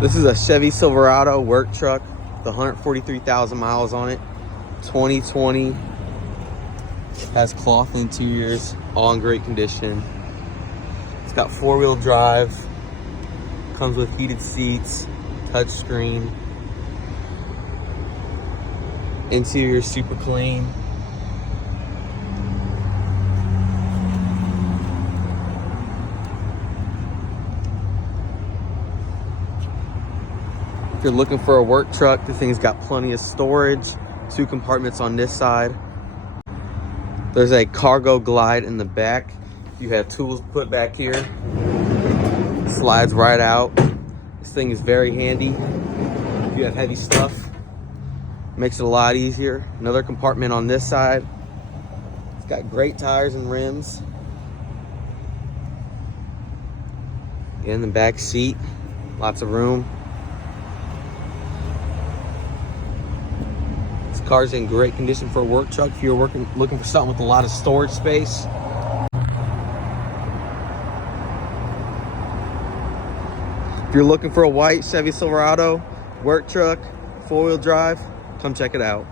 This is a Chevy Silverado work truck with 143,000 miles on it. 2020. Has cloth interiors, all in great condition. It's got four-wheel drive. Comes with heated seats, touchscreen. Interior super clean. If you're looking for a work truck, this thing's got plenty of storage. 2 compartments on this side. There's a cargo glide in the back. You have tools put back here. Slides right out. This thing is very handy. If you have heavy stuff, makes it a lot easier. Another compartment on this side. It's got great tires and rims. Again, the back seat, lots of room. This car's in great condition for a work truck. If you're looking for something with a lot of storage space. If you're looking for a white Chevy Silverado work truck, 4-wheel drive, come check it out.